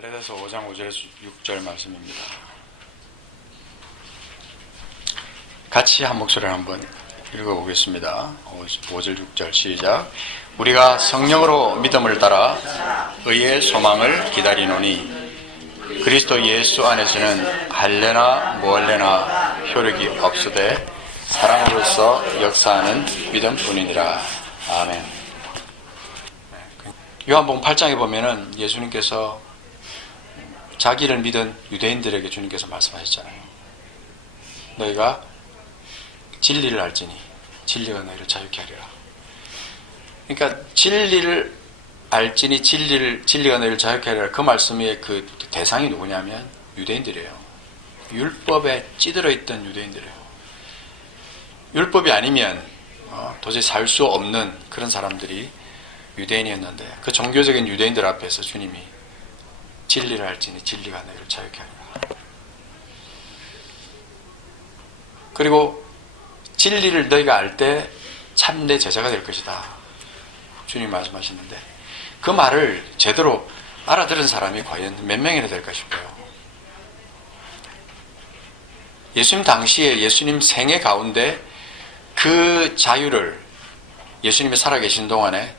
갈라디아서 5장 5절에서 6절 말씀입니다. 같이 한 목소리를 한번 읽어보겠습니다. 5절 6절 시작. 우리가 성령으로 믿음을 따라 의의 소망을 기다리노니 그리스도 예수 안에서는 할례나 무할례나 효력이 없으되 사랑으로서 역사하는 믿음뿐이니라. 아멘. 요한복음 8장에 보면은 예수님께서 자기를 믿은 유대인들에게 주님께서 말씀하셨잖아요. 너희가 진리를 알지니 진리가 너희를 자유케 하리라. 그러니까 진리를 알지니 진리가 너희를 자유케 하리라. 그 말씀의 그 대상이 누구냐면 유대인들이에요. 율법에 찌들어 있던 유대인들이에요. 율법이 아니면 도저히 살 수 없는 그런 사람들이 유대인이었는데 그 종교적인 유대인들 앞에서 주님이 진리를 알지니 진리가 너희를 자유케 하리라. 그리고 진리를 너희가 알 때 참 내 제자가 될 것이다. 주님이 말씀하시는데 그 말을 제대로 알아들은 사람이 과연 몇 명이나 될까 싶어요. 예수님 당시에 예수님 생애 가운데 그 자유를 예수님이 살아계신 동안에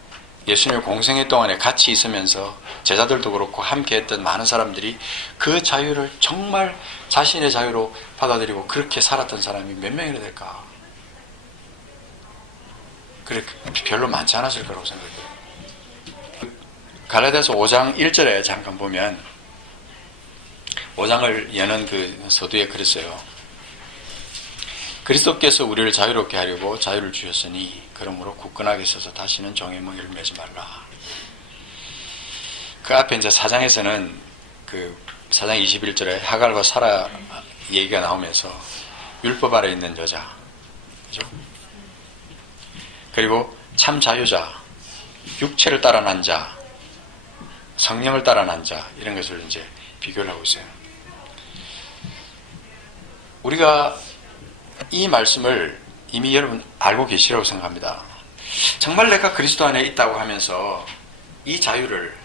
예수님의 공생애 동안에 같이 있으면서 제자들도 그렇고 함께 했던 많은 사람들이 그 자유를 정말 자신의 자유로 받아들이고 그렇게 살았던 사람이 몇 명이나 될까? 그래 별로 많지 않았을 거라고 생각해요. 갈라디아서 5장 1절에 잠깐 보면 5장을 여는 그 서두에 그랬어요. 그리스도께서 우리를 자유롭게 하려고 자유를 주셨으니 그러므로 굳건하게 서서 다시는 종의 멍에를 매지 말라. 그 앞에 이제 4장에서는 그 4장 21절에 하갈과 사라 얘기가 나오면서 율법 아래 있는 여자, 그죠? 그리고 참 자유자, 육체를 따라 난 자, 성령을 따라 난 자, 이런 것을 이제 비교를 하고 있어요. 우리가 이 말씀을 이미 여러분 알고 계시라고 생각합니다. 정말 내가 그리스도 안에 있다고 하면서 이 자유를,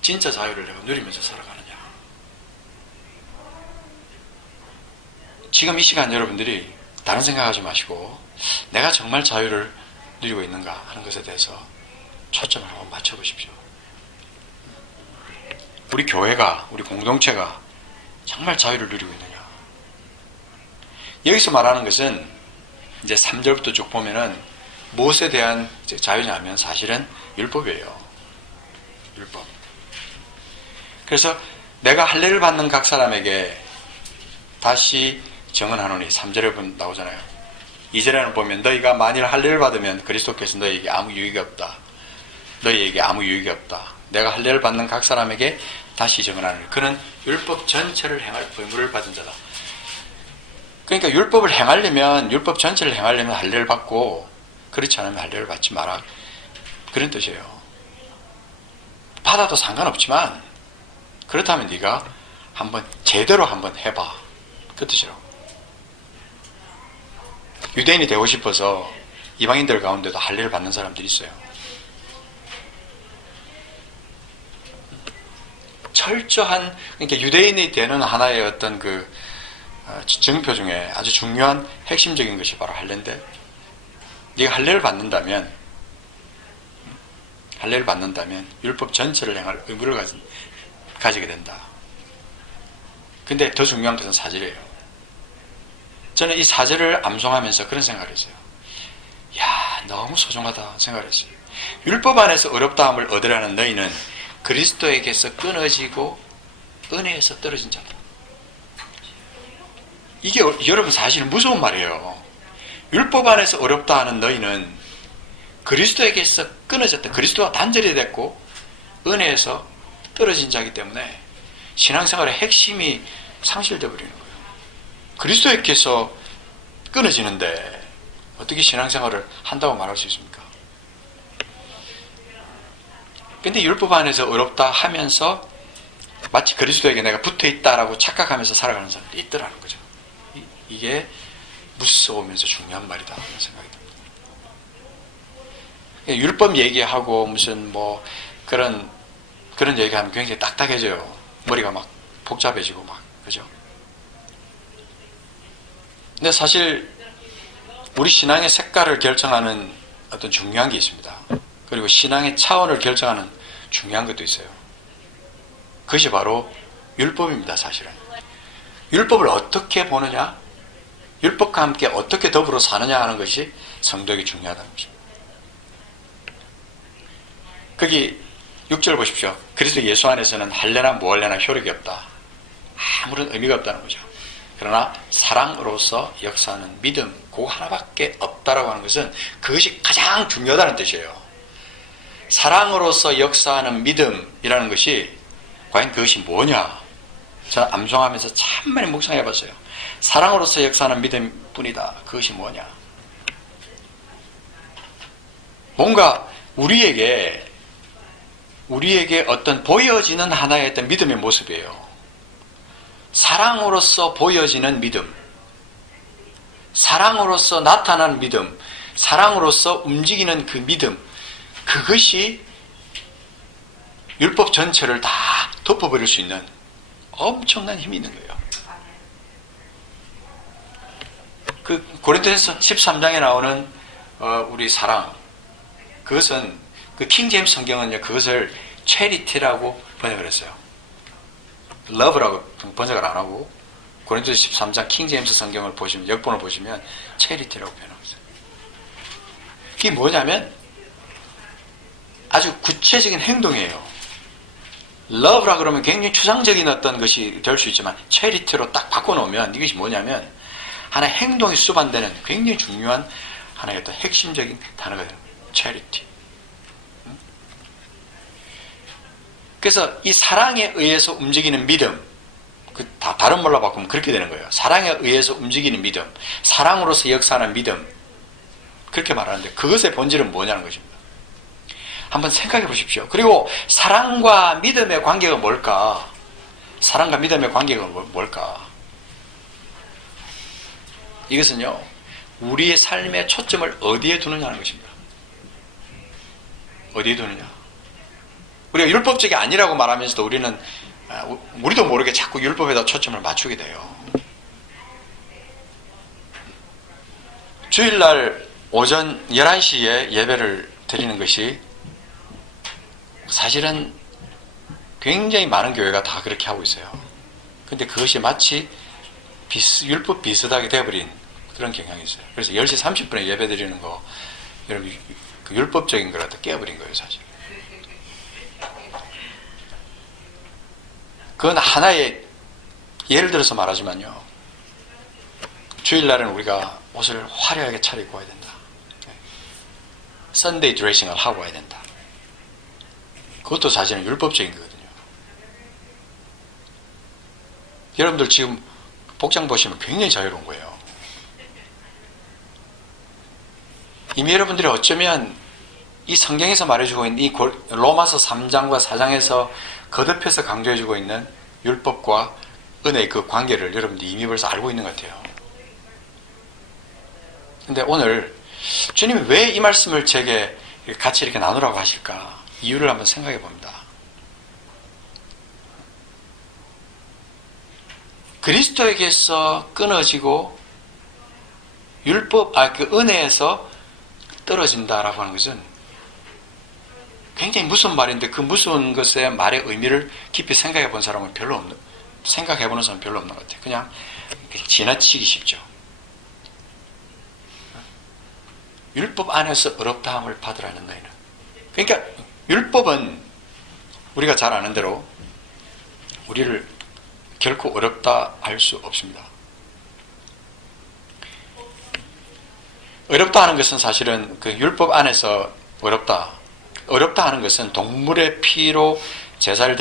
진짜 자유를 내가 누리면서 살아가느냐. 지금 이 시간 여러분들이 다른 생각하지 마시고 내가 정말 자유를 누리고 있는가 하는 것에 대해서 초점을 한번 맞춰보십시오. 우리 교회가, 우리 공동체가 정말 자유를 누리고 있느냐. 여기서 말하는 것은 이제 3절부터 쭉 보면은 무엇에 대한 자유냐면 사실은 율법이에요. 율법. 그래서 내가 할례를 받는 각 사람에게 다시 정언하노니 3절에 나오잖아요. 2절에는 보면 너희가 만일 할례를 받으면 그리스도께서 너희에게 아무 유익이 없다. 너희에게 아무 유익이 없다. 내가 할례를 받는 각 사람에게 다시 정언하노니 그는 율법 전체를 행할 의무를 받은 자다. 그러니까 율법을 행하려면, 율법 전체를 행하려면 할례를 받고 그렇지 않으면 할례를 받지 마라. 그런 뜻이에요. 받아도 상관없지만 그렇다면 네가 한번 제대로 한번 해봐. 그 뜻이라고. 유대인이 되고 싶어서 이방인들 가운데도 할례를 받는 사람들이 있어요. 철저한, 그러니까 유대인이 되는 하나의 어떤 그 증표 중에 아주 중요한 핵심적인 것이 바로 할례인데 네가 할례를 받는다면 율법 전체를 행할 의무를 가지게 된다. 근데 더 중요한 것은 4절이에요. 저는 이 4절을 암송하면서 그런 생각을 했어요. 야, 너무 소중하다 생각을 했어요. 율법 안에서 어렵다함을 얻으라는 너희는 그리스도에게서 끊어지고 은혜에서 떨어진 자다. 이게 여러분 사실 무서운 말이에요. 율법 안에서 어렵다 하는 너희는 그리스도에게서 끊어졌다. 그리스도와 단절이 됐고 은혜에서 떨어진 자이기 때문에 신앙생활의 핵심이 상실되어 버리는 거예요. 그리스도에게서 끊어지는데 어떻게 신앙생활을 한다고 말할 수 있습니까? 근데 율법 안에서 어렵다 하면서 마치 그리스도에게 내가 붙어있다라고 착각하면서 살아가는 사람들이 있더라는 거죠. 이게 무서우면서 중요한 말이다 하는 생각이 듭니다. 율법 얘기하고 무슨 뭐 그런 얘기하면 굉장히 딱딱해져요. 머리가 막 복잡해지고 막, 그죠? 근데 사실 우리 신앙의 색깔을 결정하는 어떤 중요한 게 있습니다. 그리고 신앙의 차원을 결정하는 중요한 것도 있어요. 그것이 바로 율법입니다. 사실은 율법을 어떻게 보느냐, 율법과 함께 어떻게 더불어 사느냐 하는 것이 성도에게 중요하다는 것입니다. 거기 6절 보십시오. 그리스도 예수 안에서는 할례나 무할례나 효력이 없다. 아무런 의미가 없다는 거죠. 그러나 사랑으로서 역사하는 믿음, 그거 하나밖에 없다라고 하는 것은 그것이 가장 중요하다는 뜻이에요. 사랑으로서 역사하는 믿음이라는 것이 과연 그것이 뭐냐? 저는 암송하면서 참 많이 묵상해 봤어요. 사랑으로서 역사하는 믿음뿐이다. 그것이 뭐냐? 뭔가 우리에게 어떤 보여지는 하나의 어떤 믿음의 모습이에요. 사랑으로서 보여지는 믿음, 사랑으로서 나타나는 믿음, 사랑으로서 움직이는 그 믿음, 그것이 율법 전체를 다 덮어버릴 수 있는 엄청난 힘이 있는 거예요. 그 고린도전서 13장에 나오는 우리 사랑, 그것은 그 킹제임스 성경은요, 그것을 charity라고 번역을 했어요. love라고 번역을 안 하고 고린도서 13장 킹제임스 성경을 보시면, 역본을 보시면 charity라고 표현하고 있어요. 그게 뭐냐면 아주 구체적인 행동이에요. love라 그러면 굉장히 추상적인 어떤 것이 될 수 있지만 charity로 딱 바꿔놓으면 이것이 뭐냐면 하나의 행동이 수반되는 굉장히 중요한 하나의 어떤 핵심적인 단어가 되는 거예요. charity. 그래서 이 사랑에 의해서 움직이는 믿음, 다른 말로 바꾸면 그렇게 되는 거예요. 사랑에 의해서 움직이는 믿음, 사랑으로서 역사하는 믿음, 그렇게 말하는데 그것의 본질은 뭐냐는 것입니다. 한번 생각해 보십시오. 그리고 사랑과 믿음의 관계가 뭘까? 사랑과 믿음의 관계가 뭘까? 이것은요, 우리의 삶의 초점을 어디에 두느냐는 것입니다. 어디에 두느냐? 우리가 율법적이 아니라고 말하면서도 우리도 모르게 자꾸 율법에다 초점을 맞추게 돼요. 주일날 오전 11시에 예배를 드리는 것이 사실은 굉장히 많은 교회가 다 그렇게 하고 있어요. 근데 그것이 마치 율법 비슷하게 되어버린 그런 경향이 있어요. 그래서 10시 30분에 예배 드리는 거, 여러분, 그 율법적인 거라도 깨어버린 거예요, 사실. 그건 하나의, 예를 들어서 말하지만요, 주일날은 우리가 옷을 화려하게 차려입고 와야 된다. 선데이 드레싱을 하고 와야 된다. 그것도 사실은 율법적인 거거든요. 여러분들 지금 복장 보시면 굉장히 자유로운 거예요. 이미 여러분들이 어쩌면 이 성경에서 말해주고 있는 이 로마서 3장과 4장에서 거듭해서 강조해주고 있는 율법과 은혜의 그 관계를 여러분들이 이미 벌써 알고 있는 것 같아요. 근데 오늘 주님이 왜 이 말씀을 제게 같이 이렇게 나누라고 하실까? 이유를 한번 생각해 봅니다. 그리스도에게서 끊어지고 그 은혜에서 떨어진다라고 하는 것은 굉장히 무서운 말인데, 그 무서운 것의 말의 의미를 깊이 생각해 본 사람은 생각해 보는 사람은 별로 없는 것 같아요. 그냥 지나치기 쉽죠. 율법 안에서 어렵다함을 받으라는 너희는. 그러니까 율법은 우리가 잘 아는 대로 우리를 결코 어렵다 할 수 없습니다. 어렵다 하는 것은 사실은 그 율법 안에서 어렵다 하는 것은 동물의 피로 제사를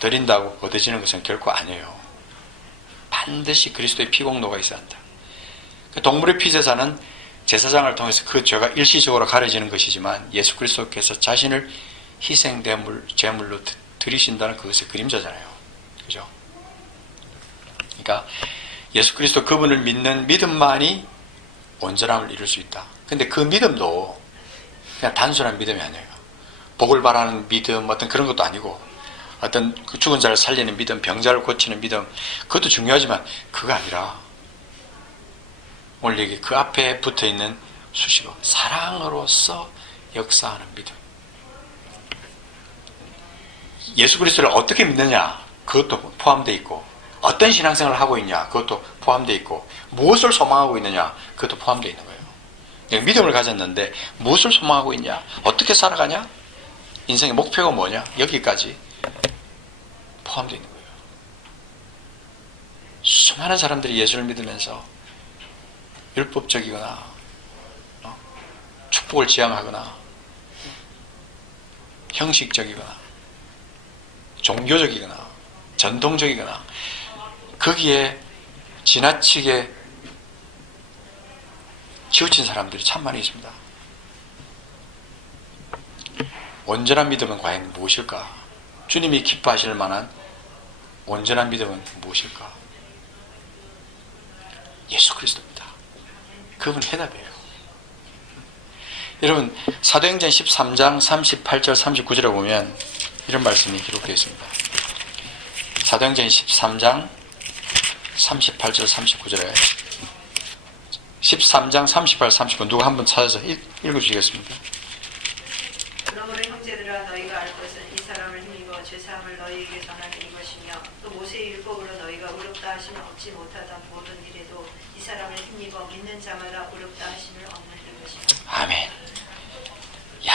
드린다고 얻어지는 것은 결코 아니에요. 반드시 그리스도의 피공로가 있어야 한다. 동물의 피제사는 제사장을 통해서 그 죄가 일시적으로 가려지는 것이지만 예수 그리스도께서 자신을 제물로 드리신다는 그것의 그림자잖아요. 그죠? 그러니까 예수 그리스도 그분을 믿는 믿음만이 온전함을 이룰 수 있다. 근데 그 믿음도 그냥 단순한 믿음이 아니에요. 복을 바라는 믿음, 어떤 그런 것도 아니고 어떤 그 죽은 자를 살리는 믿음, 병자를 고치는 믿음, 그것도 중요하지만 그거 아니라 오늘 여기 그 앞에 붙어 있는 수식어, 사랑으로서 역사하는 믿음. 예수 그리스도를 어떻게 믿느냐, 그것도 포함되어 있고, 어떤 신앙생활을 하고 있냐, 그것도 포함되어 있고, 무엇을 소망하고 있느냐, 그것도 포함되어 있는 거예요. 내가 믿음을 가졌는데 무엇을 소망하고 있냐, 어떻게 살아가냐, 인생의 목표가 뭐냐, 여기까지 포함되어 있는 거예요. 수많은 사람들이 예수를 믿으면서 율법적이거나 축복을 지향하거나 형식적이거나 종교적이거나 전통적이거나 거기에 지나치게 치우친 사람들이 참 많이 있습니다. 온전한 믿음은 과연 무엇일까? 주님이 기뻐하실 만한 온전한 믿음은 무엇일까? 예수 그리스도입니다. 그분 해답이에요. 여러분, 사도행전 13장 38절 39절에 보면 이런 말씀이 기록되어 있습니다. 사도행전 13장 38절 39절에 13장 38, 39 누가 한번 찾아서 읽어주시겠습니까? 그러므로 형제들아 너희가 알 것은 이 사람을 힘입어 죄사함을 너희에게 전하는 이것이며 또 모세의 율법으로 너희가 의롭다 하심을 얻지 못하던 모든 일에도 이 사람을 힘입어 믿는 자마다 의롭다 하심을 얻는 이것이며. 아멘. 야,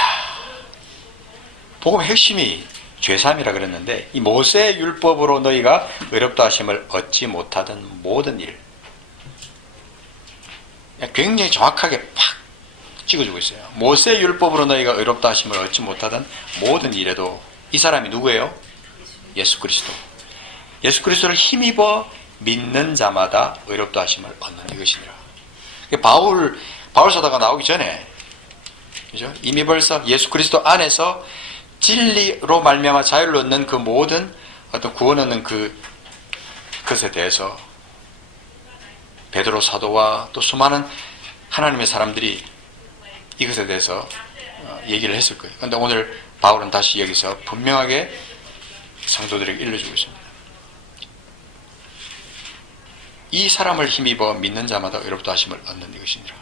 복음의 핵심이 죄사함이라 그랬는데 이 모세의 율법으로 너희가 의롭다 하심을 얻지 못하던 모든 일, 굉장히 정확하게 팍 찍어주고 있어요. 모세의 율법으로 너희가 의롭다 하심을 얻지 못하던 모든 일에도 이 사람이 누구예요? 예수 그리스도. 예수 그리스도를 힘입어 믿는 자마다 의롭다 하심을 얻는 이것이니라. 바울 사도가 나오기 전에, 그죠? 이미 벌써 예수 그리스도 안에서 진리로 말미암아 자유를 얻는 그 모든 어떤 구원 얻는 그것에 대해서 베드로 사도와 또 수많은 하나님의 사람들이 이것에 대해서 얘기를 했을 거예요. 그런데 오늘 바울은 다시 여기서 분명하게 성도들에게 일러주고 있습니다. 이 사람을 힘입어 믿는 자마다 의롭다 하심을 얻는 이것이니라.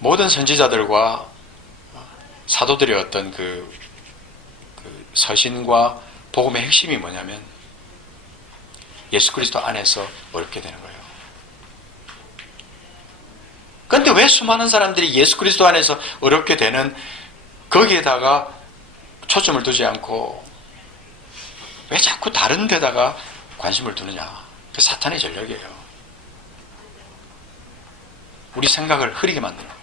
모든 선지자들과 사도들의 어떤 그 서신과 복음의 핵심이 뭐냐면 예수 그리스도 안에서 어렵게 되는 거예요. 그런데 왜 수많은 사람들이 예수 그리스도 안에서 어렵게 되는 거기에다가 초점을 두지 않고 왜 자꾸 다른 데다가 관심을 두느냐? 그 사탄의 전략이에요. 우리 생각을 흐리게 만드는 거예요.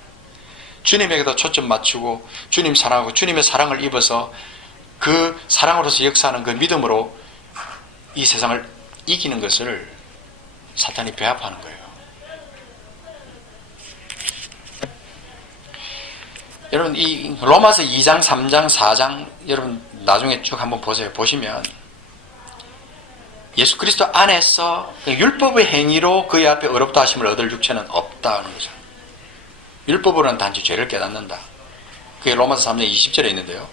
주님에게다 초점 맞추고 주님 사랑하고 주님의 사랑을 입어서 그 사랑으로서 역사하는 그 믿음으로 이 세상을 이기는 것을 사탄이 배합하는 거예요. 여러분, 이 로마서 2장, 3장, 4장 여러분 나중에 쭉 한번 보세요. 보시면 예수 그리스도 안에서 율법의 행위로 그의 앞에 의롭다 하심을 얻을 육체는 없다는 거죠. 율법으로는 단지 죄를 깨닫는다. 그게 로마서 3장 20절에 있는데요.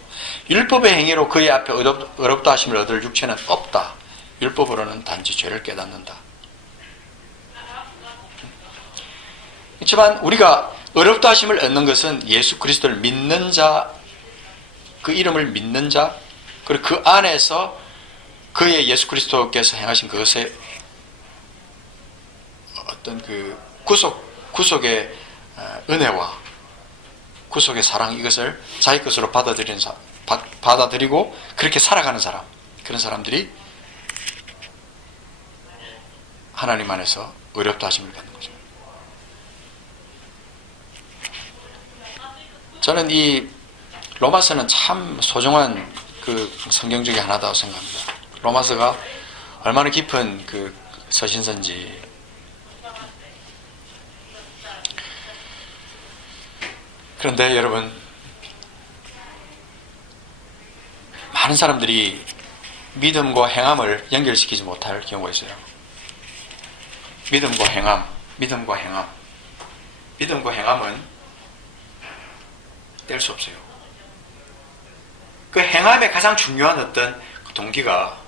율법의 행위로 그의 앞에 의롭다 하심을 얻을 육체는 없다. 율법으로는 단지 죄를 깨닫는다. 그렇지만 우리가 의롭다 하심을 얻는 것은 예수 그리스도를 믿는 자, 그 이름을 믿는 자, 그리고 그 안에서 그의 예수 그리스도께서 행하신 그것의 어떤 그 구속의 은혜와 구속의 사랑, 이것을 자기 것으로 받아들이고 그렇게 살아가는 사람, 그런 사람들이 하나님 안에서 의롭다 하심을 받는 거죠. 저는 이 로마서는 참 소중한 그 성경 중에 하나다고 생각합니다. 로마서가 얼마나 깊은 그 서신서인지. 그런데 여러분, 많은 사람들이 믿음과 행함을 연결시키지 못할 경우가 있어요. 믿음과 행함은 뗄 수 없어요. 그 행함의 가장 중요한 어떤 그 동기가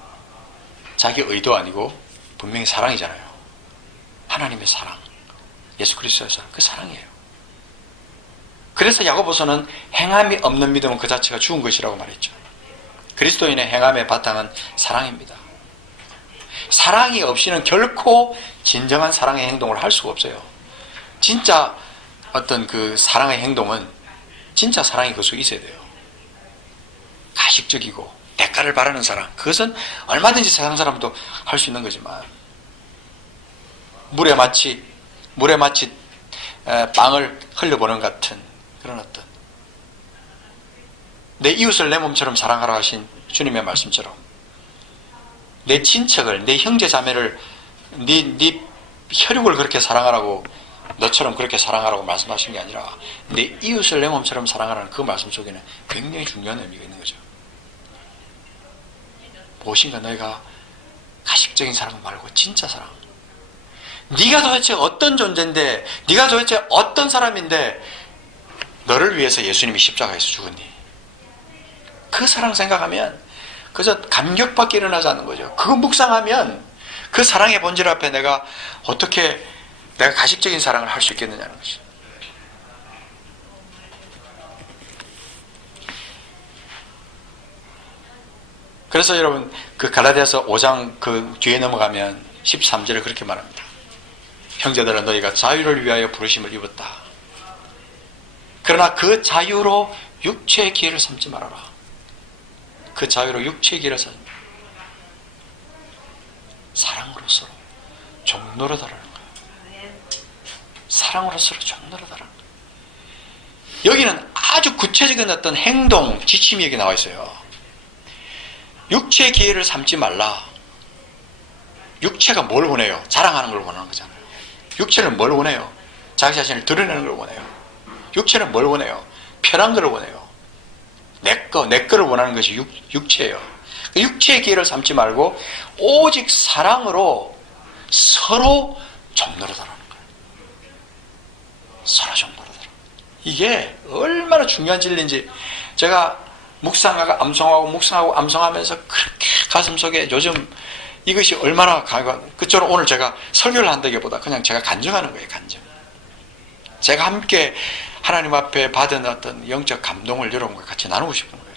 자기 의도 아니고 분명히 사랑이잖아요. 하나님의 사랑, 예수 그리스도의 사랑, 그 사랑이에요. 그래서 야고보서는 행함이 없는 믿음은 그 자체가 죽은 것이라고 말했죠. 그리스도인의 행함의 바탕은 사랑입니다. 사랑이 없이는 결코 진정한 사랑의 행동을 할 수가 없어요. 진짜 어떤 그 사랑의 행동은 진짜 사랑이 그 속에 있어야 돼요. 가식적이고 대가를 바라는 사랑, 그것은 얼마든지 세상 사람도 할 수 있는 거지만 물에 마치 빵을 흘려보는 같은 그런 어떤, 내 이웃을 내 몸처럼 사랑하라 하신 주님의 말씀처럼 내 친척을, 내 형제 자매를 네 혈육을 그렇게 사랑하라고, 너처럼 그렇게 사랑하라고 말씀하신 게 아니라 내 이웃을 내 몸처럼 사랑하라는 그 말씀 속에는 굉장히 중요한 의미가 있는 거죠. 무엇인가 너희가 가식적인 사랑 말고 진짜 사랑, 네가 도대체 어떤 존재인데, 네가 도대체 어떤 사람인데 너를 위해서 예수님이 십자가에서 죽었니? 그 사랑 생각하면 그저 감격밖에 일어나지 않는 거죠. 그거 묵상하면 그 사랑의 본질 앞에 내가 어떻게 내가 가식적인 사랑을 할 수 있겠느냐는 것이죠. 그래서 여러분 그 갈라디아서 5장 그 뒤에 넘어가면 13절에 그렇게 말합니다. 형제들아, 너희가 자유를 위하여 부르심을 입었다. 그러나 그 자유로 육체의 기회를 삼지 말아라. 그 자유로 육체의 기회를 삼지 말아라. 사랑으로 서로 종노릇하라는 거예요. 사랑으로 서로 종노릇하라는 거예요. 여기는 아주 구체적인 어떤 행동, 지침이 여기 나와 있어요. 육체의 기회를 삼지 말라. 육체가 뭘 원해요? 자랑하는 걸 원하는 거잖아요. 육체는 뭘 원해요? 자기 자신을 드러내는 걸 원해요. 육체는 뭘 원해요? 편한 걸 원해요. 내 거를 원하는 것이 육체예요. 육체의 기회를 삼지 말고 오직 사랑으로 서로 종노릇하라는 거예요. 서로 종노릇하라. 이게 얼마나 중요한 진리인지 제가 묵상하고 암송하고 암송하면서 그렇게 가슴속에 요즘 이것이 얼마나 그쪽으로 오늘 제가 설교를 한다기보다 그냥 제가 간증하는 거예요. 간증. 제가 함께 하나님 앞에 받은 어떤 영적 감동을 여러분과 같이 나누고 싶은 거예요.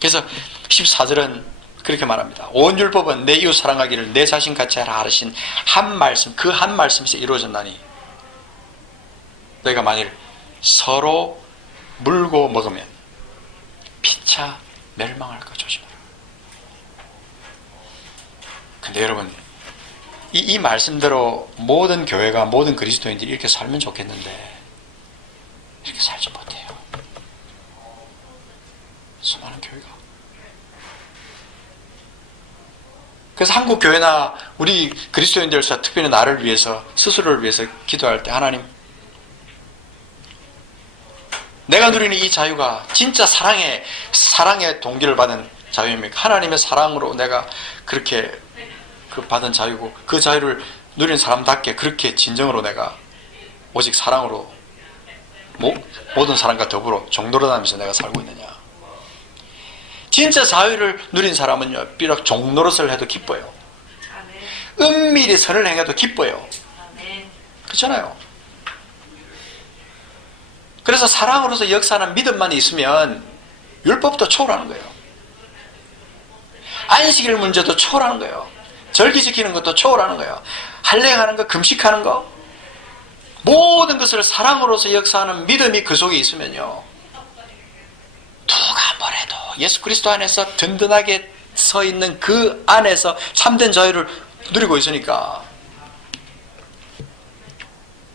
그래서 14절은 그렇게 말합니다. 온 율법은 내 이웃 사랑하기를 내 자신같이 하라 하신 한 말씀, 그 한 말씀에서 이루어졌나니 너희가 만일 서로 물고 먹으면 피차 멸망할까 조심하라. 근데 여러분 이 말씀대로 모든 교회가, 모든 그리스도인들이 이렇게 살면 좋겠는데 이렇게 살지 못해요. 수많은 교회가. 그래서 한국 교회나 우리 그리스도인들에서 특별히 나를 위해서, 스스로를 위해서 기도할 때 하나님, 내가 누리는 이 자유가 진짜 사랑의 동기를 받은 자유입니까? 하나님의 사랑으로 내가 그렇게 그 받은 자유고, 그 자유를 누린 사람답게 그렇게 진정으로 내가 오직 사랑으로 모든 사람과 더불어 종노릇하면서 내가 살고 있느냐? 진짜 자유를 누린 사람은요, 비록 종노릇을 해도 기뻐요. 은밀히 선을 행해도 기뻐요. 그렇잖아요. 그래서 사랑으로서 역사하는 믿음만 있으면 율법도 초월하는 거예요. 안식일 문제도 초월하는 거예요. 절기 지키는 것도 초월하는 거예요. 할례하는 거, 금식하는 거, 모든 것을 사랑으로서 역사하는 믿음이 그 속에 있으면요, 누가 뭐래도 예수 그리스도 안에서 든든하게 서 있는 그 안에서 참된 자유를 누리고 있으니까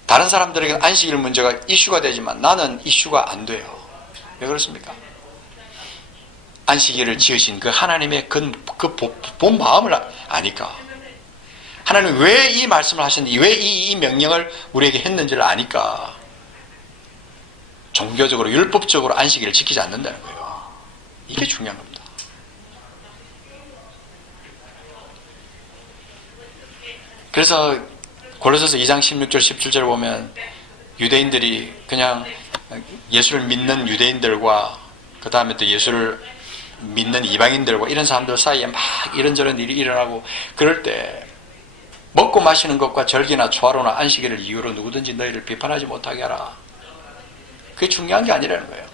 다른 사람들에게 안식일 문제가 이슈가 되지만 나는 이슈가 안 돼요. 왜 그렇습니까? 안식일을 지으신 그 하나님의 그 본 마음을 아니까, 하나님 왜 이 말씀을 하셨는지, 왜 이 명령을 우리에게 했는지를 아니까 종교적으로 율법적으로 안식일을 지키지 않는다는 거예요. 이게 중요한 겁니다. 그래서 골로새서 2장 16절 17절을 보면 유대인들이 그냥 예수를 믿는 유대인들과 그 다음에 또 예수를 믿는 이방인들과 이런 사람들 사이에 막 이런저런 일이 일어나고 그럴 때 먹고 마시는 것과 절기나 초하루나 안식일을 이유로 누구든지 너희를 비판하지 못하게 하라. 그게 중요한 게 아니라는 거예요.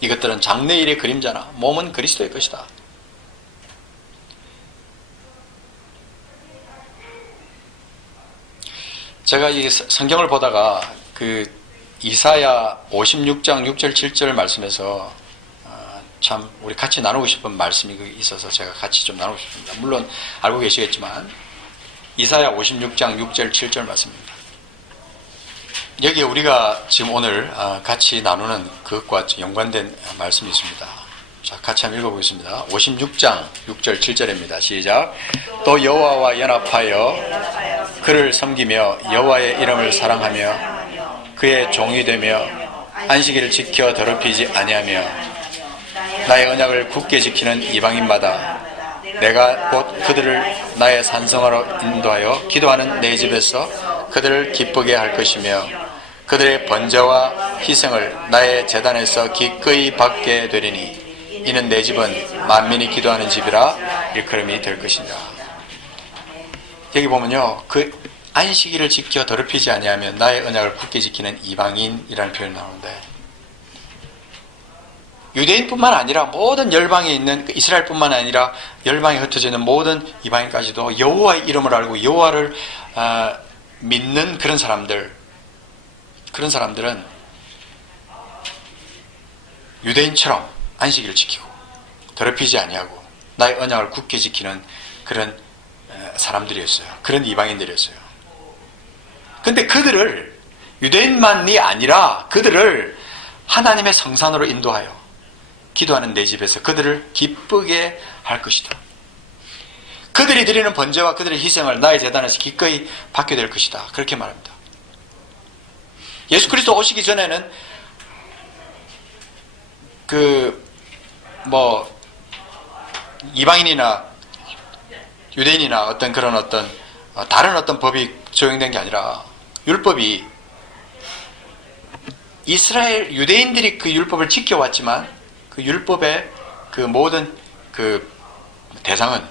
이것들은 장래일의 그림자나 몸은 그리스도의 것이다. 제가 이 성경을 보다가 그 이사야 56장 6절 7절 말씀에서 참 우리 같이 나누고 싶은 말씀이 있어서 제가 같이 좀 나누고 싶습니다. 물론 알고 계시겠지만 이사야 56장 6절 7절 말씀입니다. 여기에 우리가 지금 오늘 같이 나누는 그것과 연관된 말씀이 있습니다. 자, 같이 한번 읽어보겠습니다. 56장 6절 7절입니다. 시작. 또 여호와와 연합하여 그를 섬기며 여호와의 이름을 사랑하며 그의 종이 되며 안식일을 지켜 더럽히지 아니하며 나의 언약을 굳게 지키는 이방인마다 내가 곧 그들을 나의 산성으로 인도하여 기도하는 내 집에서 그들을 기쁘게 할 것이며 그들의 번제와 희생을 나의 제단에서 기꺼이 받게 되리니 이는 내 집은 만민이 기도하는 집이라 일컬음이 될 것이니라. 여기 보면요, 그 안식일을 지켜 더럽히지 아니하면 나의 언약을 굳게 지키는 이방인이라는 표현이 나오는데, 유대인뿐만 아니라 모든 열방에 있는 이스라엘뿐만 아니라 열방에 흩어져 있는 모든 이방인까지도 여호와의 이름을 알고 여호와를 믿는 그런 사람들은 유대인처럼 안식일을 지키고 더럽히지 아니하고 나의 언약을 굳게 지키는 그런 사람들이었어요. 그런 이방인들이었어요. 근데 그들을 유대인만이 아니라 그들을 하나님의 성산으로 인도하여 기도하는 내 집에서 그들을 기쁘게 할 것이다. 그들이 드리는 번제와 그들의 희생을 나의 제단에서 기꺼이 받게 될 것이다. 그렇게 말합니다. 예수 그리스도 오시기 전에는 이방인이나 유대인이나 어떤 그런 다른 어떤 법이 적용된 게 아니라 율법이 이스라엘 유대인들이 그 율법을 지켜왔지만 그 율법의 그 모든 그 대상은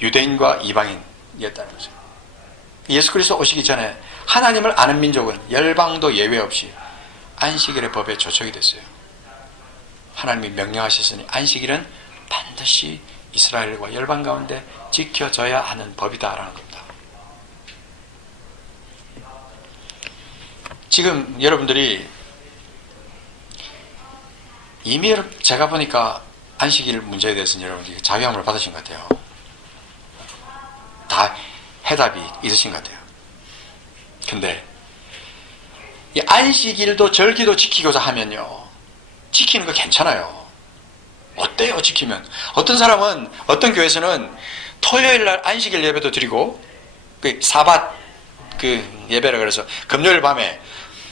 유대인과 이방인이었다는 거죠. 예수 그리스도 오시기 전에 하나님을 아는 민족은 열방도 예외 없이 안식일의 법에 조촉이 됐어요. 하나님이 명령하셨으니 안식일은 반드시 이스라엘과 열방 가운데 지켜져야 하는 법이다라는 겁니다. 지금 여러분들이 이미 제가 보니까 안식일 문제에 대해서는 여러분들이 자유함을 받으신 것 같아요. 다 해답이 있으신 것 같아요. 근데 이 안식일도 절기도 지키고자 하면요, 지키는 거 괜찮아요. 어때요? 지키면. 어떤 사람은 어떤 교회에서는 토요일날 안식일 예배도 드리고 사밧 예배라 그래서 금요일 밤에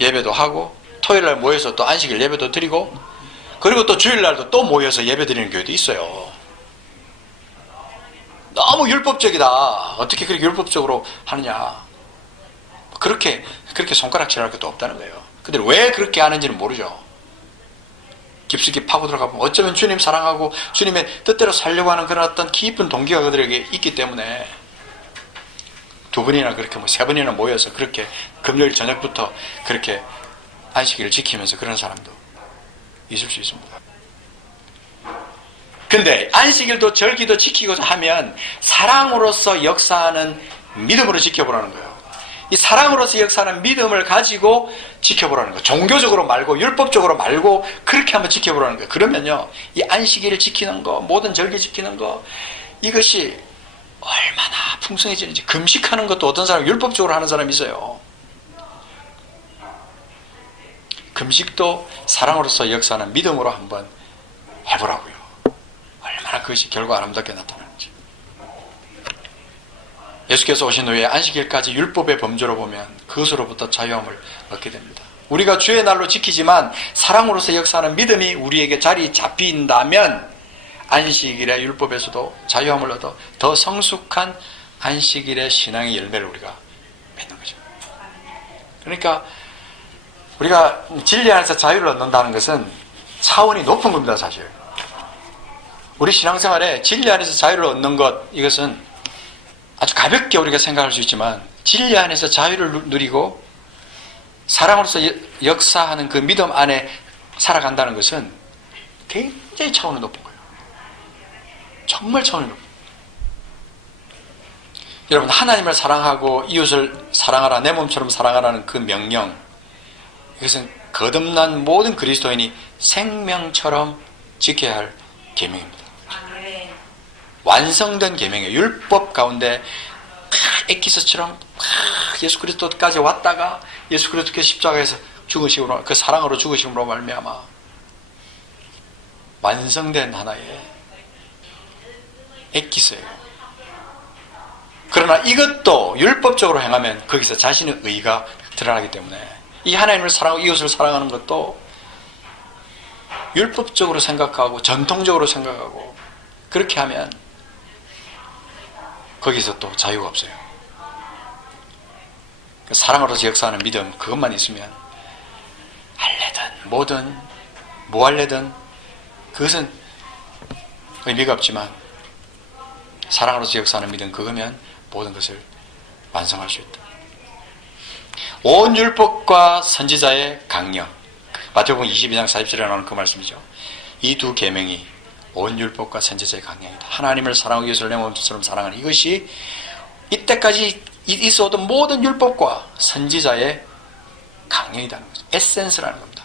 예배도 하고 토요일날 모여서 또 안식일 예배도 드리고 그리고 또 주일날도 또 모여서 예배 드리는 교회도 있어요. 너무 율법적이다. 어떻게 그렇게 율법적으로 하느냐. 그렇게 손가락질할 것도 없다는 거예요. 근데 왜 그렇게 하는지는 모르죠. 깊숙이 파고 들어가보면 어쩌면 주님 사랑하고 주님의 뜻대로 살려고 하는 그런 어떤 깊은 동기가 그들에게 있기 때문에 두 번이나 그렇게 세 번이나 모여서 그렇게 금요일 저녁부터 그렇게 안식일을 지키면서 그런 사람도 있을 수 있습니다. 근데 안식일도 절기도 지키고자 하면 사랑으로서 역사하는 믿음으로 지켜보라는 거예요. 이 사랑으로서 역사하는 믿음을 가지고 지켜보라는 거예요. 종교적으로 말고 율법적으로 말고 그렇게 한번 지켜보라는 거예요. 그러면요, 이 안식일을 지키는 거, 모든 절기 지키는 거, 이것이 얼마나 풍성해지는지. 금식하는 것도 어떤 사람 율법적으로 하는 사람이 있어요. 금식도 사랑으로서 역사하는 믿음으로 한번 해보라고요. 얼마나 그것이 결과 아름답게 나타나는지. 예수께서 오신 후에 안식일까지 율법의 범죄로 보면 그것으로부터 자유함을 얻게 됩니다. 우리가 주의 날로 지키지만 사랑으로서 역사하는 믿음이 우리에게 자리 잡힌다면 안식일의 율법에서도 자유함을 얻어 더 성숙한 안식일의 신앙의 열매를 우리가 맺는 거죠. 그러니까 우리가 진리 안에서 자유를 얻는다는 것은 차원이 높은 겁니다, 사실. 우리 신앙생활에 진리 안에서 자유를 얻는 것, 이것은 아주 가볍게 우리가 생각할 수 있지만 진리 안에서 자유를 누리고 사랑으로서 역사하는 그 믿음 안에 살아간다는 것은 굉장히 차원이 높은 거예요. 정말 차원이 높은 거예요. 여러분, 하나님을 사랑하고 이웃을 사랑하라, 내 몸처럼 사랑하라는 그 명령, 이것은 거듭난 모든 그리스도인이 생명처럼 지켜야 할 계명입니다. 완성된 계명이에요. 율법 가운데 엑기스처럼 예수 그리스도까지 왔다가 예수 그리스도께서 십자가에서 죽으심으로, 그 사랑으로 죽으심으로 말미암아 완성된 하나의 엑기스예요. 그러나 이것도 율법적으로 행하면 거기서 자신의 의가 드러나기 때문에 이 하나님을 사랑하고 이웃을 사랑하는 것도 율법적으로 생각하고 전통적으로 생각하고 그렇게 하면 거기서 또 자유가 없어요. 사랑으로서 역사하는 믿음, 그것만 있으면 할래든 뭐든 뭐 할래든 그것은 의미가 없지만 사랑으로서 역사하는 믿음, 그거면 모든 것을 완성할 수 있다. 온 율법과 선지자의 강령, 마태복음 22장 40절에 나오는 그 말씀이죠. 이 두 계명이 온 율법과 선지자의 강령이다. 하나님을 사랑하고 이웃을 내 몸처럼 사랑하는 이것이 이때까지 있어오던 모든 율법과 선지자의 강령이라는 거죠. 에센스라는 겁니다.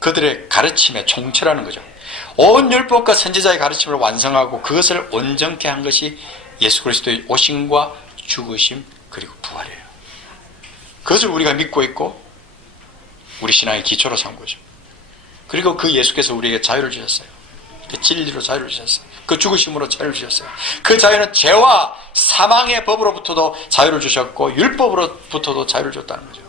그들의 가르침의 총체라는 거죠. 온 율법과 선지자의 가르침을 완성하고 그것을 온전케 한 것이 예수 그리스도의 오심과 죽으심 그리고 부활이에요. 그것을 우리가 믿고 있고 우리 신앙의 기초로 삼은 거죠. 그리고 그 예수께서 우리에게 자유를 주셨어요. 그 진리로 자유를 주셨어요. 그 죽으심으로 자유를 주셨어요. 그 자유는 죄와 사망의 법으로부터도 자유를 주셨고 율법으로부터도 자유를 줬다는 거죠.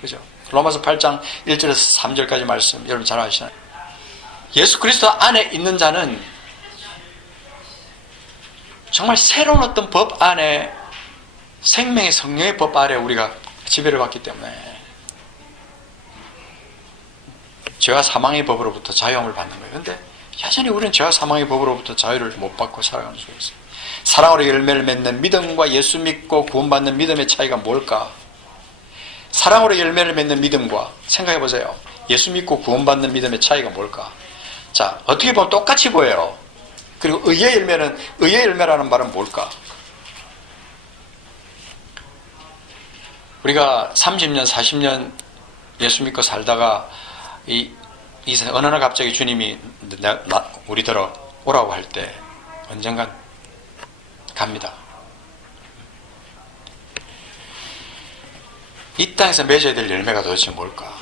그죠? 로마서 8장 1절에서 3절까지 말씀 여러분 잘 아시나요? 예수 그리스도 안에 있는 자는 정말 새로운 어떤 법 안에, 생명의 성령의 법 아래 우리가 지배를 받기 때문에 죄와 사망의 법으로부터 자유함을 받는 거예요. 그런데 여전히 우리는 죄와 사망의 법으로부터 자유를 못 받고 살아가는 수가 있어요. 사랑으로 열매를 맺는 믿음과 예수 믿고 구원받는 믿음의 차이가 뭘까? 사랑으로 열매를 맺는 믿음과, 생각해 보세요. 예수 믿고 구원받는 믿음의 차이가 뭘까? 자, 어떻게 보면 똑같이 보여요. 그리고 의의 열매라는 말은 뭘까? 우리가 30년, 40년 예수 믿고 살다가 어느 날 갑자기 주님이 우리더러 오라고 할 때 언젠간 갑니다. 이 땅에서 맺어야 될 열매가 도대체 뭘까?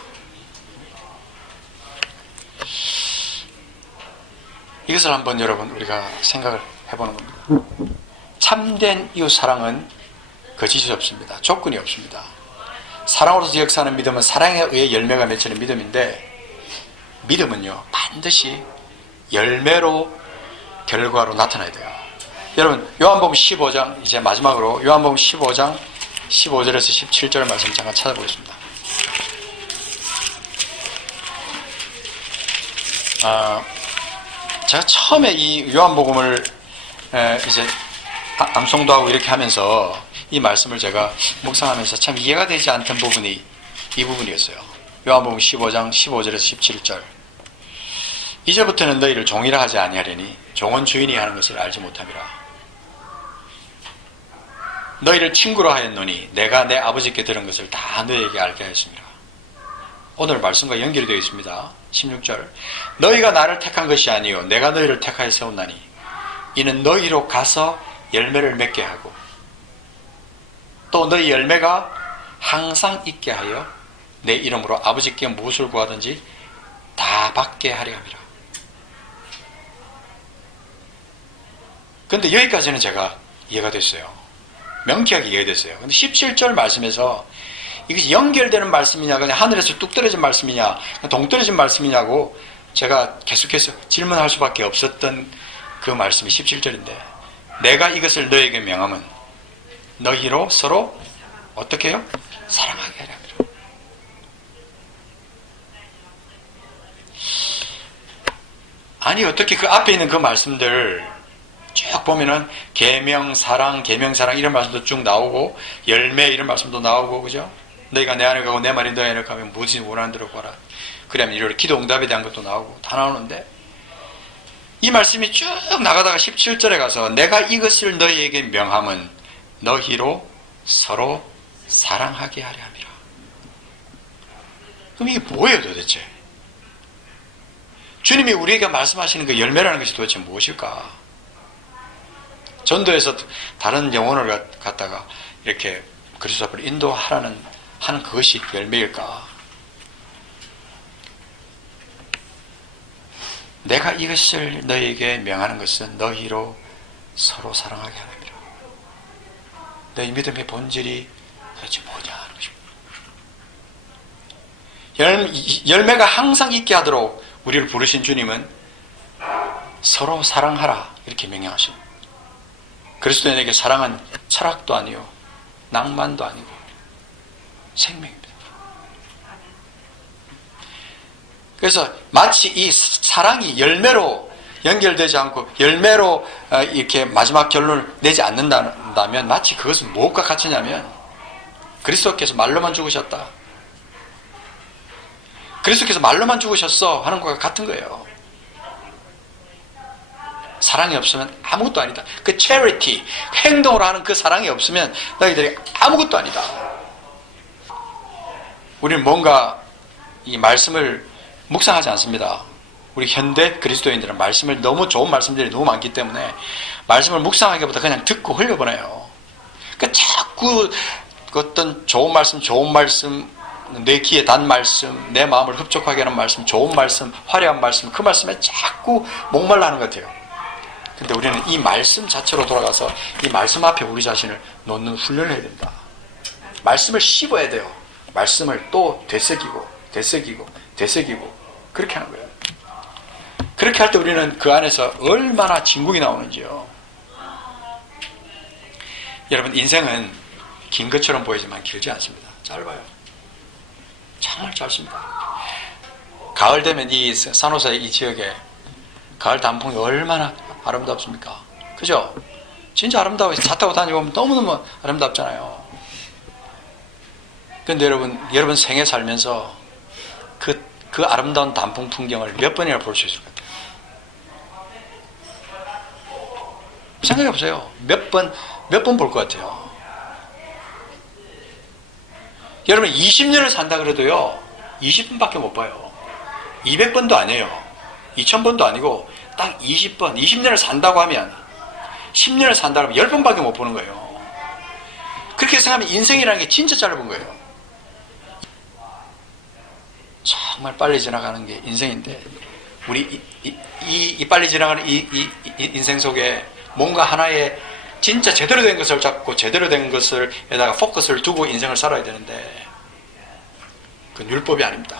이것을 한번 여러분 우리가 생각을 해보는 겁니다. 참된 이웃 사랑은 거짓이 없습니다. 조건이 없습니다. 사랑으로서 역사하는 믿음은 사랑에 의해 열매가 맺히는 믿음인데, 믿음은요 반드시 열매로 결과로 나타나야 돼요. 여러분 요한복음 15장, 이제 마지막으로 요한복음 15장 15절에서 17절 말씀 잠깐 찾아보겠습니다. 제가 처음에 이 요한복음을 이제 암송도 하고 이렇게 하면서 이 말씀을 제가 묵상하면서 참 이해가 되지 않던 부분이 이 부분이었어요. 요한복음 15장 15절에서 17절. 이제부터는 너희를 종이라 하지 아니하려니 종은 주인이 하는 것을 알지 못함이라. 너희를 친구로 하였노니 내가 내 아버지께 들은 것을 다 너희에게 알게 하였습니다. 오늘 말씀과 연결이 되어 있습니다. 16절. 너희가 나를 택한 것이 아니요 내가 너희를 택하여 세웠나니 이는 너희로 가서 열매를 맺게 하고 또 너희 열매가 항상 있게 하여 내 이름으로 아버지께 무엇을 구하든지 다 받게 하려 함이라. 그런데 여기까지는 제가 이해가 됐어요. 명쾌하게 이해가 됐어요. 근데 17절 말씀에서 이것이 연결되는 말씀이냐, 그냥 하늘에서 뚝 떨어진 말씀이냐, 동떨어진 말씀이냐고 제가 계속해서 질문할 수밖에 없었던 그 말씀이 17절인데, 내가 이것을 너에게 명함은 너희로 서로 어떻게 해요? 사랑하게 하려 함이라. 아니 어떻게 그 앞에 있는 그 말씀들 쭉 보면은 계명 사랑 이런 말씀도 쭉 나오고 열매 이런 말씀도 나오고 그죠? 너희가 내 안에 가고 내 말이 너희 안에 가면 무엇이 원하는 대로 구하라. 그러면 이런 기도 응답에 대한 것도 나오고 다 나오는데 이 말씀이 쭉 나가다가 17절에 가서 내가 이것을 너희에게 명함은 너희로 서로 사랑하게 하려 함이라. 그럼 이게 뭐예요 도대체? 주님이 우리에게 말씀하시는 그 열매라는 것이 도대체 무엇일까? 전도에서 다른 영혼을 갖다가 이렇게 그리스도 앞으로 하는 그것이 열매일까? 내가 이것을 너희에게 명하는 것은 너희로 서로 사랑하게 하느니라. 너희 믿음의 본질이 도대체 뭐냐 하는 것입니다. 열매가 항상 있게 하도록 우리를 부르신 주님은 서로 사랑하라 이렇게 명령하십니다. 그리스도인에게 사랑은 철학도 아니요 낭만도 아니고 생명입니다. 그래서 마치 이 사랑이 열매로 연결되지 않고 열매로 이렇게 마지막 결론을 내지 않는다면 마치 그것은 무엇과 같으냐면 그리스도께서 말로만 죽으셨다. 그리스도께서 말로만 죽으셨어 하는 것과 같은 거예요. 사랑이 없으면 아무것도 아니다. 그 charity, 행동으로 하는 그 사랑이 없으면 너희들이 아무것도 아니다. 우리는 뭔가 이 말씀을 묵상하지 않습니다. 우리 현대 그리스도인들은 말씀을 너무 좋은 말씀들이 너무 많기 때문에 말씀을 묵상하기보다 그냥 듣고 흘려보내요. 그러니까 자꾸 어떤 좋은 말씀, 내 귀에 단 말씀, 내 마음을 흡족하게 하는 말씀, 좋은 말씀, 화려한 말씀, 그 말씀에 자꾸 목말라 하는 것 같아요. 근데 우리는 이 말씀 자체로 돌아가서 이 말씀 앞에 우리 자신을 놓는 훈련을 해야 된다. 말씀을 씹어야 돼요. 말씀을 또 되새기고 그렇게 하는 거예요. 그렇게 할 때 우리는 그 안에서 얼마나 진국이 나오는지요. 여러분 인생은 긴 것처럼 보이지만 길지 않습니다. 짧아요. 정말 짧습니다. 가을 되면 이 산호사의 이 지역에 가을 단풍이 얼마나 아름답습니까? 그죠? 진짜 아름다워요. 차 타고 다니면 너무너무 아름답잖아요. 근데 여러분 생애 살면서 그 아름다운 단풍 풍경을 몇 번이나 볼 수 있을 것 같아요? 생각해 보세요. 몇 번 볼 것 같아요? 여러분 20년을 산다 그래도요 20번밖에 못 봐요. 200번도 아니에요. 2000번도 아니고 딱 20번 20년을 산다고 하면 10년을 산다고 하면 10번밖에 못 보는 거예요. 그렇게 생각하면 인생이라는 게 진짜 짧은 거예요. 정말 빨리 지나가는 게 인생인데 우리 이 빨리 지나가는 이 인생 속에 뭔가 하나의 진짜 제대로 된 것을 잡고 제대로 된 것을에다가 포커스를 두고 인생을 살아야 되는데 그건 율법이 아닙니다.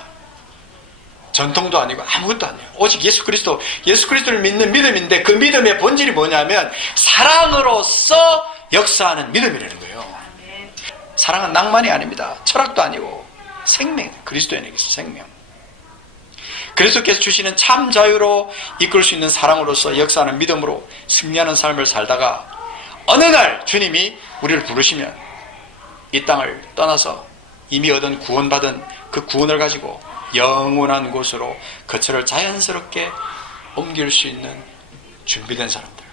전통도 아니고 아무것도 아니에요. 오직 예수 그리스도를 믿는 믿음인데 그 믿음의 본질이 뭐냐면 사랑으로서 역사하는 믿음이라는 거예요. 사랑은 낭만이 아닙니다. 철학도 아니고 생명, 그리스도인에게서 생명. 그리스도께서 주시는 참 자유로 이끌 수 있는 사랑으로서 역사하는 믿음으로 승리하는 삶을 살다가 어느 날 주님이 우리를 부르시면 이 땅을 떠나서 이미 얻은 구원받은 그 구원을 가지고 영원한 곳으로 거처를 자연스럽게 옮길 수 있는 준비된 사람들.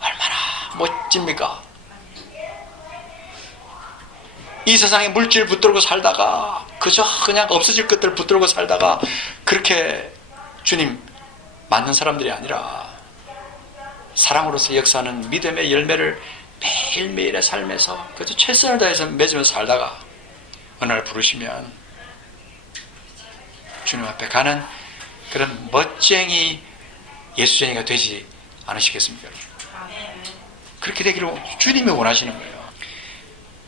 얼마나 멋집니까? 이 세상에 물질 붙들고 살다가 그저 그냥 없어질 것들 붙들고 살다가 그렇게 주님 맞는 사람들이 아니라 사랑으로서 역사하는 믿음의 열매를 매일매일의 삶에서 그저 최선을 다해서 맺으면서 살다가 어느 날 부르시면 주님 앞에 가는 그런 멋쟁이 예수쟁이가 되지 않으시겠습니까? 그렇게 되기를 주님이 원하시는 거예요.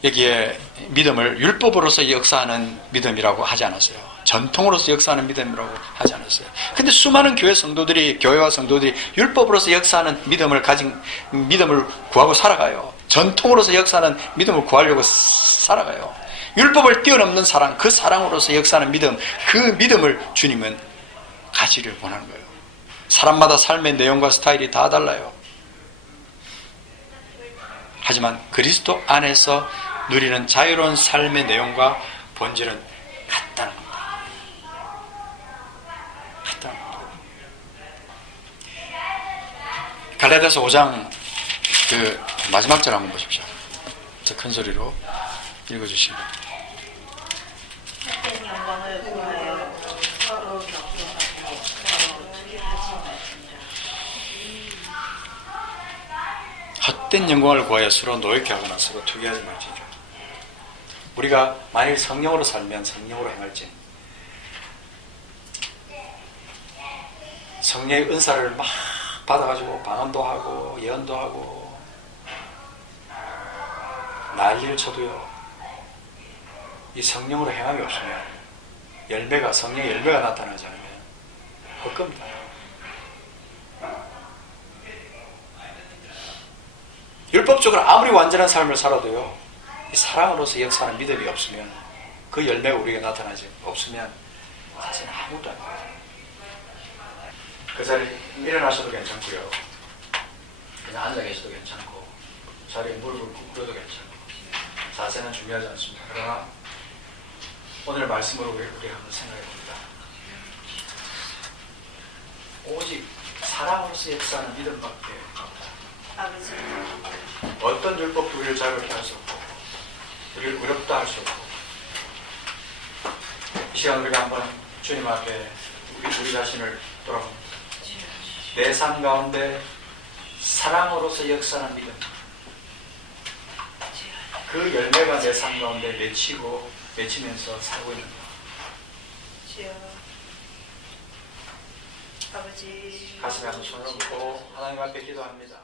여기에 믿음을 율법으로서 역사하는 믿음이라고 하지 않았어요. 전통으로서 역사하는 믿음이라고 하지 않았어요. 근데 수많은 교회와 성도들이 율법으로서 역사하는 믿음을 구하고 살아가요. 전통으로서 역사하는 믿음을 구하려고 살아가요. 율법을 뛰어넘는 사랑, 그 사랑으로서 역사하는 믿음, 그 믿음을 주님은 가지를 원하는 거예요. 사람마다 삶의 내용과 스타일이 다 달라요. 하지만 그리스도 안에서 누리는 자유로운 삶의 내용과 본질은 같다는 겁니다. 같다는 겁니다. 갈라디아서 5장 그 마지막 절 한번 보십시오. 저 큰 소리로 읽어주시면. 헛된 영광을 구하여 서로 격려하고 서로 투기하지 말지니라. 헛된 영광을 구하여 서로 노획해 하거나 서로 투기하지 말지니라. 우리가 만일 성령으로 살면 성령으로 행할지, 성령의 은사를 막 받아가지고 방언도 하고 예언도 하고 난리를 쳐도요, 이 성령으로 행함이 없으면 성령의 열매가 나타나지 않으면 헛겁니다. 율법적으로 아무리 완전한 삶을 살아도요, 이 사랑으로서 역사하는 믿음이 없으면, 그 열매가 우리에게 나타나지 없으면 사실 아무것도 아닙니다. 그 자리에 일어나셔도 괜찮고요, 그냥 앉아 계셔도 괜찮고, 자리에 무릎을 꿇어도 괜찮고, 자세는 중요하지 않습니다. 그러나 오늘 말씀으로 우리 한번 생각해 봅니다. 오직 사랑으로서 역사하는 믿음밖에 없다. 아버지, 어떤 율법도 우리를 자유롭게 할 수 없고, 우리를 어렵다 할 수 없고, 이 시간 우리가 한번 주님 앞에 우리 자신을 돌아봅니다. 내 삶 가운데 사랑으로서 역사하는 믿음, 그 열매가 내 삶 가운데 맺히면서 살고 있는 것. 주여, 아버지, 가슴에 한번 손을 얹고 하나님 앞에 기도합니다.